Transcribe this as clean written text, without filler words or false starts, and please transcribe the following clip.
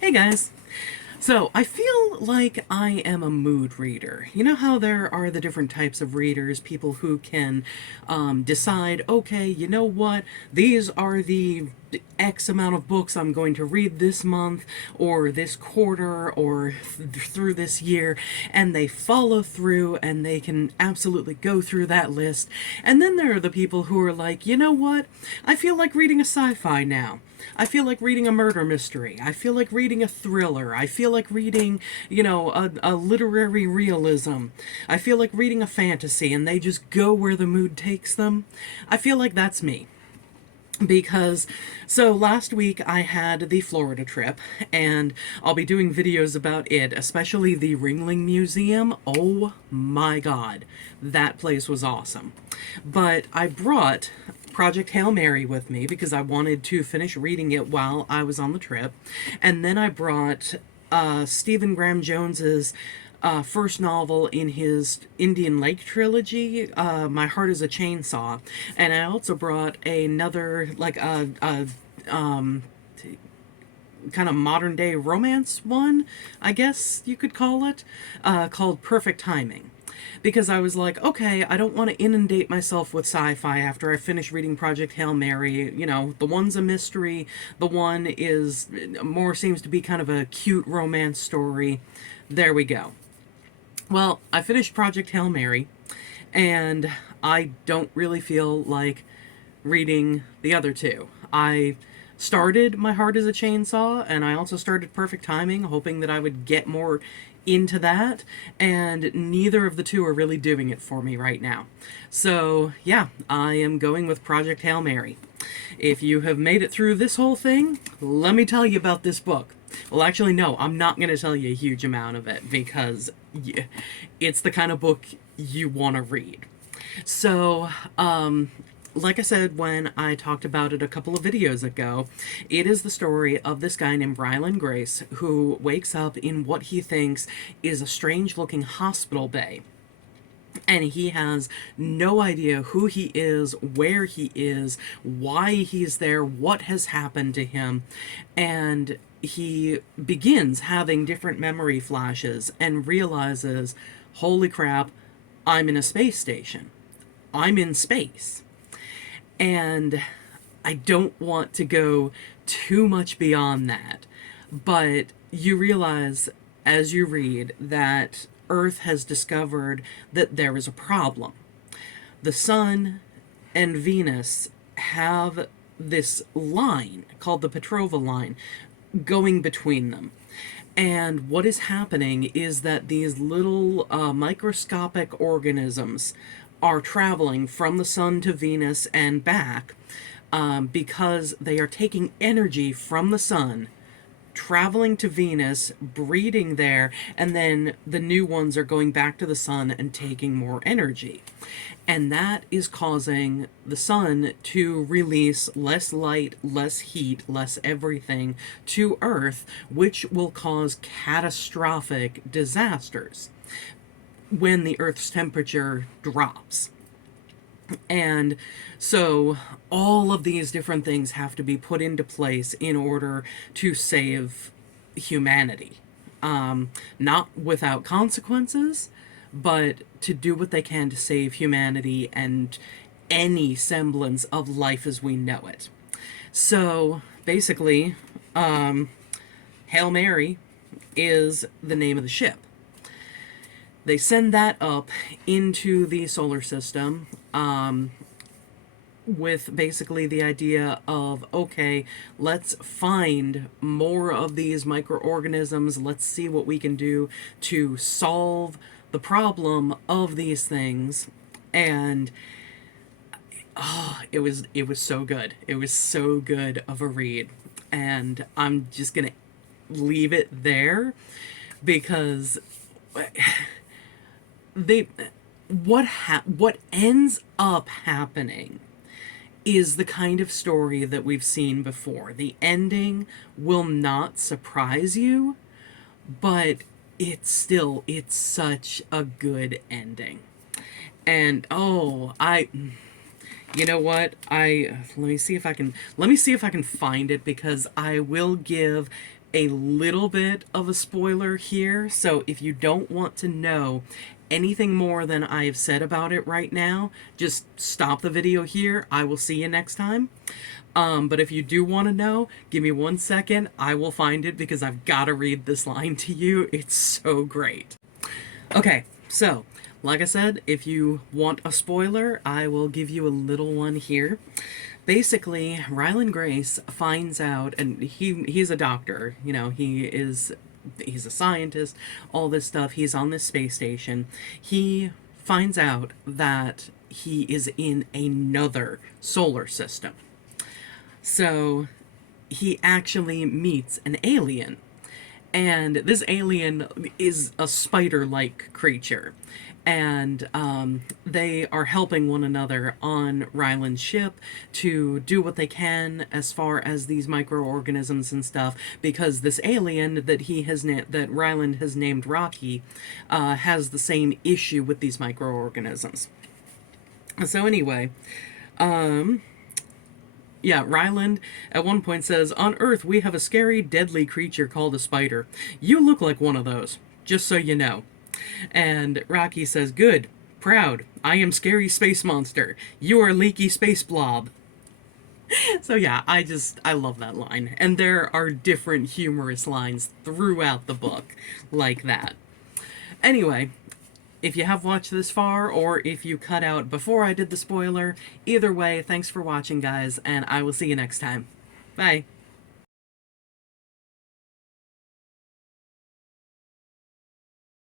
Hey guys. So, I feel like I am a mood reader. You know how there are the different types of readers, people who can decide, okay, you know what, these are the X amount of books I'm going to read this month, or this quarter, or through this year, and they follow through and they can absolutely go through that list. And then there are the people who are like, you know what, I feel like reading a sci fi now. I feel like reading a murder mystery. I feel like reading a thriller. I feel like reading, a literary realism. I feel like reading a fantasy, and they just go where the mood takes them. I feel like that's me. Because, so last week I had the Florida trip, and I'll be doing videos about it, especially the Ringling Museum. Oh my god, that place was awesome. But I brought Project Hail Mary with me because I wanted to finish reading it while I was on the trip. And then I brought Stephen Graham Jones's first novel in his Indian Lake trilogy, My Heart is a Chainsaw. And I also brought another, like, kind of modern day romance one, I guess you could call it, called Perfect Timing. Because I was like, okay, I don't want to inundate myself with sci fi after I finish reading Project Hail Mary. You know, the one's a mystery, the one is more seems to be kind of a cute romance story. There we go. Well, I finished Project Hail Mary, and I don't really feel like reading the other two. I started My Heart is a Chainsaw, and I also started Perfect Timing, hoping that I would get more into that, and neither of the two are really doing it for me right now. So, yeah, I am going with Project Hail Mary. If you have made it through this whole thing, let me tell you about this book. Well, actually, no, I'm not going to tell you a huge amount of it because it's the kind of book you want to read. So, like I said when I talked about it a couple of videos ago, it is the story of this guy named Ryland Grace who wakes up in what he thinks is a strange looking hospital bay. And he has no idea who he is, where he is, why he's there, what has happened to him. And he begins having different memory flashes and realizes, holy crap, I'm in a space station. I'm in space. And I don't want to go too much beyond that. But you realize as you read that Earth has discovered that there is a problem. The Sun and Venus have this line called the Petrova line going between them. And what is happening is that these little microscopic organisms are traveling from the sun to Venus and back because they are taking energy from the sun, traveling to Venus, breeding there, and then the new ones are going back to the sun and taking more energy. And that is causing the sun to release less light, less heat, less everything to Earth, which will cause catastrophic disasters when the Earth's temperature drops. And so all of these different things have to be put into place in order to save humanity. Not without consequences, but to do what they can to save humanity and any semblance of life as we know it. So basically, Hail Mary is the name of the ship. They send that up into the solar system with basically the idea of, okay, let's find more of these microorganisms. Let's see what we can do to solve the problem of these things. And it was so good. It was so good of a read. And I'm just going to leave it there because they what ends up happening is the kind of story that we've seen before. The ending will not surprise you, but it's such a good ending. And you know what? Let me see if I can find it because I will give a little bit of a spoiler here, so if you don't want to know anything more than I've said about it right now, just stop the video here. I will see you next time. But if you do want to know, give me 1 second. I will find it because I've got to read this line to you. It's so great. Okay, so, like I said, if you want a spoiler, I will give you a little one here. Basically, Ryland Grace finds out, and he's a doctor, you know, he's a scientist, all this stuff. He's on this space station. He finds out that he is in another solar system. So he actually meets an alien. And this alien is a spider-like creature. And they are helping one another on Ryland's ship to do what they can as far as these microorganisms and stuff, because this alien that that Ryland has named Rocky has the same issue with these microorganisms. So anyway, yeah, Ryland at one point says, "On Earth, we have a scary, deadly creature called a spider. You look like one of those, just so you know." And Rocky says, "Good, proud. I am scary space monster. You are leaky space blob." So yeah, I love that line. And there are different humorous lines throughout the book like that. Anyway, if you have watched this far, or if you cut out before I did the spoiler, either way, thanks for watching, guys, and I will see you next time. Bye.